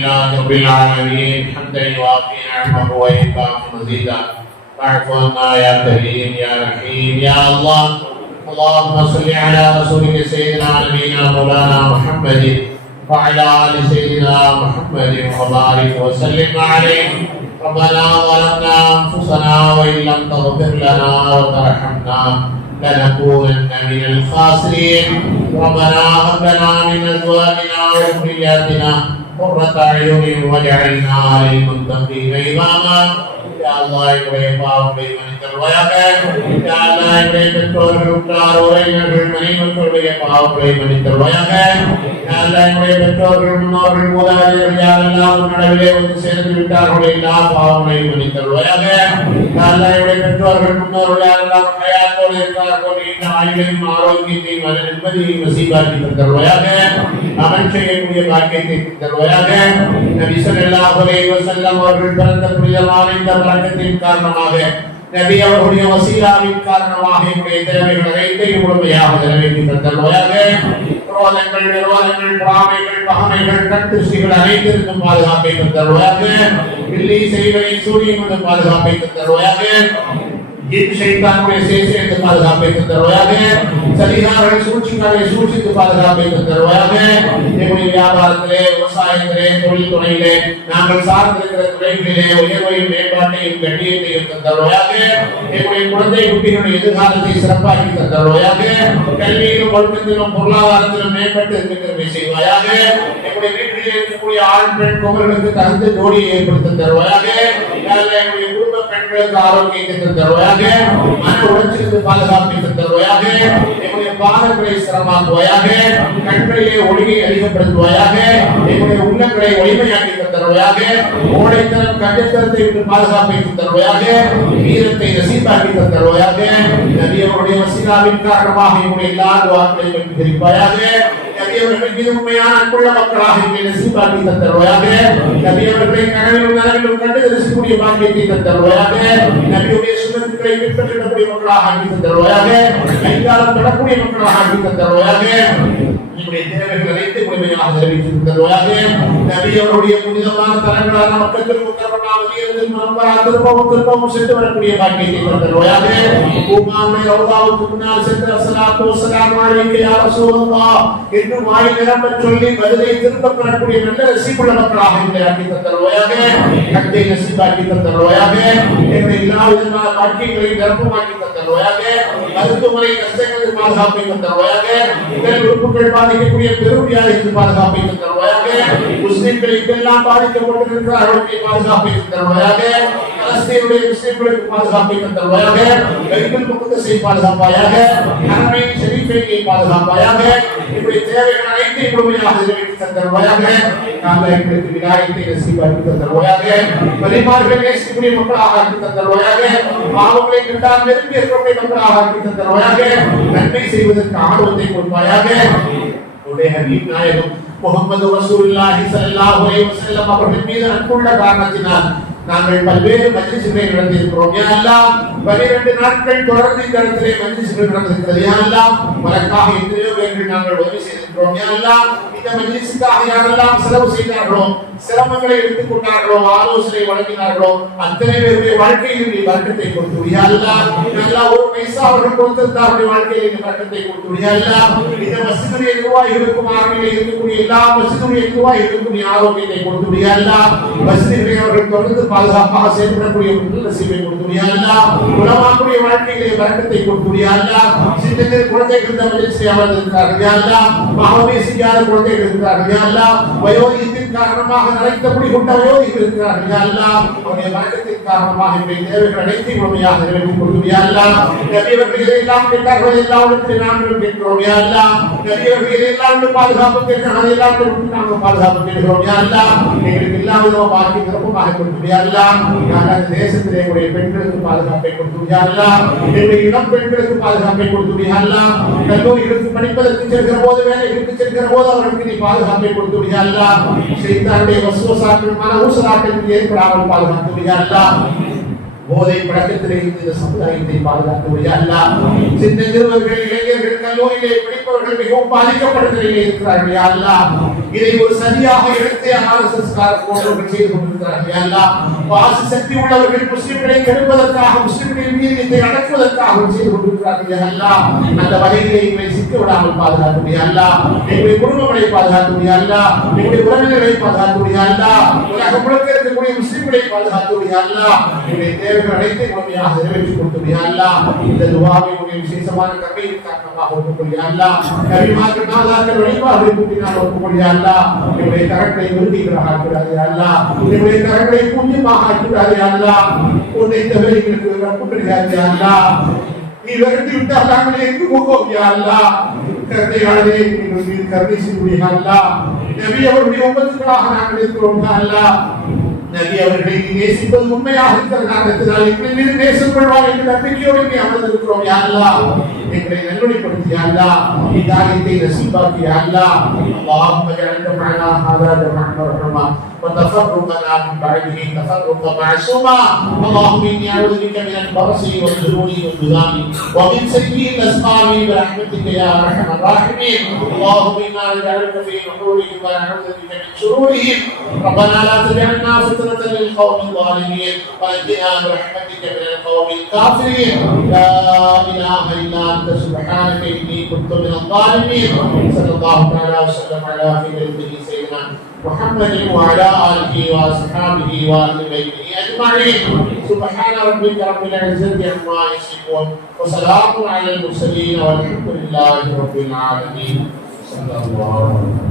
لله رب العالمين حمدا يوافي نعمه ويكافئ مزيدا واعف عنا يا كريم يا رحيم يا الله. اللهم صل على رسولك سيدنا نبينا مولانا محمد وعلى ال سيدنا محمد وبارك وسلم عليه. ربنا ظلمنا انفسنا وان لم تغفر لنا وترحمنا لنكونن من الخاسرين. ربنا هب لنا من ازواجنا وذرياتنا قرة أعين واجعلنا للمتقين إماما. يا الله என்னுடைய பாவங்களை மன்னித்தருள்வாயாக. யா அல்லாஹ் என்னுடைய பெற்றோர்கள் உற்றார் உறவினர்கள் மனைவிகளுடைய பாவங்களை மன்னித்தருள்வாயாக. யா அல்லாஹ் என்னுடைய பெற்றோர்கள் முன்னோர்கள் மூதாதையர்கள் யாரெல்லாம் நடுவிலே வந்து சேர்ந்து விட்டார்களோ எல்லா பாவங்களையும் மன்னித்தருள்வாயாக. யா அல்லாஹ் என்னுடைய பெற்றோர்கள் முன்னோர்கள் யாரெல்லாம் ஹயாத்தோடு இருக்கிறார்களோ இந்த ஆயுளையும் ஆரோக்கியத்தையும் மன நிம்மதியையும் நசீபாக்கி தருள்வாயாக. அமல் செய்யக்கூடிய பாக்கியத்தை தருள்வாயாக. நபி ஸல்லல்லாஹு அலைஹி வஸல்லம் அவர்கள் பிறந்த புனிதமான இந்த பரக்கத்தின் காரணமாக நபி அவர்களுடைய வசீலாவின் காரணமாக என்னுடைய தேவைகள் அனைத்தையும் முழுமையாக நிறைவேற்றி தருள்வாயாக. குரோதங்கள் விரோதங்கள் பொறாமைகள் பகைமைகள் கட்டுசிகள் அனைத்திற்கும் பாதுகாப்பை தருள்வாயாக. பில்லி செய்வனை சூரியனுடைய பாதுகாப்பை தருள்வாயாக. ஜின் ஷைத்தானுடைய சேசைக்கு பாதுகாப்பை தருவாயாக. சதிகாரர்கள் சூழ்ச்சிகளை சூழ்ச்சிக்கு பாதுகாப்பை தருவாயாக. எங்களுடைய வியாபாரத்திலே விவசாயத்திலே தொழில் துறையிலே நாங்கள் சார்ந்திருக்கிற துறைகளிலே உயர்வையும் மேம்பாட்டையும் கண்ணியத்தையும் தருவாயாக. எங்களுடைய குழந்தை குட்டிகளுடைய எதிர்காலத்தை சிறப்பாக்கி தருவாயாக. கல்வியிலும் ஒழுக்கத்திலும் பொருளாதாரத்திலும் மேம்பட்டு இருக்கிறதை செய்வாயாக. எங்களுடைய வீட்டிலே இருக்கக்கூடிய ஆண் பெண் குமர்களுக்கு தகுந்த ஜோடியை ஏற்படுத்த தருவாயாக. எங்களுடைய குடும்ப பெண்களுக்கு ஆரோக்கியத்தை தருவாயாக. மன உளைச்சலுக்கு பாதுகாப்பை தருவாயாக. எங்களுடைய பாதங்களை சிரமாக்குவாயாக. கண்களிலே ஒளியை அதிகப்படுத்துவாயாக. எங்களுடைய உள்ளங்களை ஒளிமையாக்கி தருவாயாக. ஓடைத்தனம் கஞ்சத்தனத்தை விட்டு பாதுகாப்பை தருவாயாக. வீரத்தை நசீபாக்கி தருவாயாக. நபி அவருடைய வசீலாவின் காரணமாக எங்களுடைய எல்லா துஆக்களையும் அங்கீகரிப்பாயாக. நபி அவர்கள் மீது உண்மையான அன்புள்ள மக்களாக எங்களை நசீபாக்கி தருவாயாக. நபி அவர்களை கனவிலும் நனவிலும் கண்டு தரிசிக்கக்கூடிய பாக்கியத்தை தருவாயாக. நபியுடைய சுன்னத்துக்களை பின்பற்றக்கூடிய மக்களாக ஆக்கி தருவாயாக. கைகாலம் தொடக்கூடிய மக்களாக ஆக்கி தருவாயாக. நம்முடைய தேவைகள் அனைத்து முழுமையாக நிறைவேற்றி தருவாயாக. நபி அவருடைய புனிதமான தலங்களான மக்களுக்கு உத்தரவாதம் திருப்பவும் சென்று வரக்கூடிய பாக்கியத்தை தருவாயாக. பூமானை ரவுதாவுக்கு முன்னால் சென்று அஸ்ஸலாத்து வஸ்ஸலாமு அலைக்க யா ரசூலல்லாஹ் என்று வாய் நிரம்ப சொல்லி பதிலை திரும்ப பெறக்கூடிய நல்ல நசீபுள்ள மக்களாக எங்களை ஆக்கி தருவாயாக. கட்டை நசீபாக்கி தருவாயாக. எங்களை எல்லா விதமான பாக்கியங்களையும் நிரப்பமாக்கி தருவாயாக. மருத்துவமனை கஷ்டங்களுக்கு பாதுகாப்பை தருவாயாக. இதன் உறுப்புகள் பாதிக்கக்கூடிய பெருவியாதிக்கு பாதுகாப்பை தருவாயாக. முஸ்லிம்களுக்கு எல்லாம் பாதிக்கப்பட்டிருக்கிறார்களுடைய பாதுகாப்பை தருவாயாக. பலஸ்தீனுடைய முஸ்லிம்களுக்கு பாதுகாப்பை தருவாயாக. பைத்துல் முக்தஸை பாதுகாப்பாயாக. ஹரமைன் ஷரீஃபை பாதுகாப்பாயாக. இப்படி தேவைகள் அனைத்தையும் முழுமையாக நிறைவேற்றி தருவாயாக. நாங்கள் எங்களுக்கு விநாயகத்தை நசீபாக்கி தருவாயாக. பரிமார்கள் நேசிக்கக்கூடிய மக்களாக ஆக்கி தருவாயாக. பாவங்களை கண்டால் நெருங்கி இருக்கக்கூடிய மக்களாக ஆக்கி தருவாயாக. நன்மை செய்வதற்கு ஆர்வத்தை கொடுப்பாயாக. உடைய ஹபீப் நாயகம் முஹம்மது ரசூலுல்லாஹி ஸல்லல்லாஹு அலைஹி வஸல்லம் அவர்கள் மீது அன்புள்ள காரணத்தினால் நாங்கள் பல்வேறு மஜ்லிஸ்களை நடத்தியிருக்கிறோம். யா அல்லாஹ் 12 நாட்கள் தொடர்ந்து இந்த இடத்திலே மஜ்லிஸ்கள் நடந்திருக்கிறது. யா அல்லாஹ் மலக்காக எத்தனையோ பேர்கள் நாங்கள் உதவி செய்திருக்கிறோம். யா அல்லாஹ் இந்த மஜ்லிஸுக்காக யாரெல்லாம் செலவு செய்தார்களோ, சிரமங்களை எடுத்துக்கொண்டார்களோ, ஆலோசனை வழங்கினார்களோ அத்தனை பேருடைய வாழ்க்கையில் நீ வர்க்கத்தை கொடுத்து யா அல்லாஹ். யா ஒரு பைசா அவர்கள் கொடுத்திருந்தார்கள் வாழ்க்கையில் நீ வர்க்கத்தை கொடுத்து யா அல்லாஹ். இந்த மஸ்ஜிதுடைய நிர்வாகிகளுக்கும் ஆர்மியிலே இருக்கக்கூடிய எல்லா மஸ்ஜிதுடைய நிர்வாகிகளுக்கும் நீ ஆரோக்கியத்தை கொடுத்து யா அல்லாஹ். மஸ்ஜிதுடைய அவர்கள் தொடர்ந்து பாதுகாப்பாக செயல்படக்கூடிய நசீபை கொடுத்து யா அல்லாஹ். உலமாவுடைய வாழ்க்கையிலே வர்க்கத்தை கொடுத்து யா அல்லாஹ். சின்னஞ்சிறு குழந்தைகள் இந்த மஜ்லிஸிலே அமர்ந்திருக்கிறார்கள் யா அல்லாஹ். பாவமே செய்யாத குழந்தைகள் இருக்கிறார்கள் யா அல்லாஹ். வயோதிகத்தின் காரணமாக நரைத்தபடி கொண்ட வயோதிகர்கள் இருக்கிறார்கள் யா அல்லாஹ். அவருடைய வர்க்கத்தின் காரணமாக என்னுடைய தேவைகள் அனைத்தையும் முழுமையாக நிறைவேற்றி கொடுத்து யா அல்லாஹ். நபி அவர்கள் எதையெல்லாம் கேட்டார்கள் எல்லாவற்றையும் நாங்கள் கேட்கிறோம் யா அல்லாஹ். நபி அவர்கள் எதையெல்லாம் பாதுகாப்பு கேட்கிறார்கள் அதையெல்லாம் நாங்கள் பாதுகாப்பு கேட்கிறோம் யா அல்லாஹ். எங்களுக்கு எல்லா விதமும் பாக்கி சிறப்புமாக கொடுத்து யா அல்லாஹ். நாங்கள் தேசத்திலே எங்களுடைய பெண்களுக்கு பாதுகாப்பை கொடுத்து யா அல்லாஹ். எங்களுடைய இளம் பெண்களுக்கு பாதுகாப்பை கொடுத்து யா அல்லாஹ். கல்லூரிகளுக்கு படிப்பதற்கு செல்கிற போது வேலைகளுக்கு செல்கிற போது அவர்களுக்கு நீ பாதுகாப்பை கொடுத்து யா அல்லாஹ். ஷைத்தானுடைய வஸ்வசாக்கள் மன ஊசலாட்டங்களுக்கு ஏற்படாமல் பாதுகாத்து யா அல்லாஹ். போதை பழக்கத்திலே இந்த சமுதாயத்தை பாதுகாத்து யா அல்லாஹ். சின்ன சிறுவர்கள் இளைஞர்கள் கல்லூரியிலே படிப்பவர்கள் மிகவும் பாதிக்கப்பட்ட நிலையில் இருக்கிறார்கள் யா அல்லாஹ். இதை ஒரு சரியாக எடுத்து RSS போன்றவர்கள் செய்து கொண்டிருக்கிறார்கள். யா அல்லாஹ், வாசி சக்தி உள்ளவர்கள் முஸ்லிம்களை கெடுப்பதற்காக, முஸ்லிம்களின் மீது அடக்குவதற்காக செய்து கொண்டிருக்கிறார்கள். யா அல்லாஹ், அந்த வகையிலே எங்களை சிக்க விடாமல் பாதுகாத்து யா அல்லாஹ், எங்களுடைய குடும்பங்களை பாதுகாத்து யா அல்லாஹ், எங்களுடைய உறவினர்களை பாதுகாத்து யா அல்லாஹ், உலகம் முழுக்க இருக்கக்கூடிய முஸ்லிம்களை பாதுகாத்து யா அல்லாஹ், எங்களுடைய தேவைகள் அனைத்தையும் முழுமையாக நிறைவேற்றிக் கொடுத்து யா அல்லாஹ், இந்த துஆவை உடைய விசேஷமான கருணையின் காரணமாக ஒப்புக்கொள் யா அல்லாஹ், கரிமாக்கள் நாதாக்கள் வழிபாடுகளை கூட்டினால் ஒப்புக்கொள் யா அல்லாஹ், எங்களுடைய கரங்களை உறுதிகளாக ஆக்கிறார் யா அல்லாஹ், எங்களுடைய கரங்களை பூஜ்யமாக ஆக்கிறார் யா அல்லாஹ், உன்னை தவிர எங்களுக்கு ரப்புகிறார் யா அல்லாஹ், நீ விரட்டி விட்டால் நாங்கள் எங்கு போவோம் யா அல்லாஹ், கருணையாளரே எங்கள் மீது கருணை செய்ய யா அல்லாஹ், நபி அவருடைய உம்மத்துக்களாக நாங்கள் இருக்கிறோம் யா அல்லாஹ், நபி அவர்களை நேசிப்பது உண்மையாக இருக்கிறதால் எங்களை மீது நேசம் கொள்வார் என்ற நம்பிக்கையோடு இங்கே அமர்ந்திருக்கிறோம் யா அல்லாஹ், எங்களை நல்வழிப்படுத்தி யா அல்லாஹ், ஹிதாயத்தை நசீபாக்கி யா அல்லாஹ். اللهم اجعلنا معنا هذا جمعا مرحوما وتفرقنا من بعده تفرقا معصوما. اللهم اني اعوذ بك من البرص والجنون والجذام ومن سيء الاسقام برحمتك يا ارحم الراحمين. اللهم انا نجعلك في نحورهم ونعوذ بك من شرورهم. ربنا لا تجعلنا فتنة للقوم الظالمين ونجنا برحمتك من القوم الكافرين. لا اله الا انت سبحانك اني كنت من الظالمين. صلى الله تعالى وسلم على خير سيدنا محمد وعلى آله وأصحابه وأهل بيته أجمعين. سبحان ربك رب العزة عما يصفون وسلام على المرسلين والحمد لله رب العالمين. صلى الله عليه وسلم.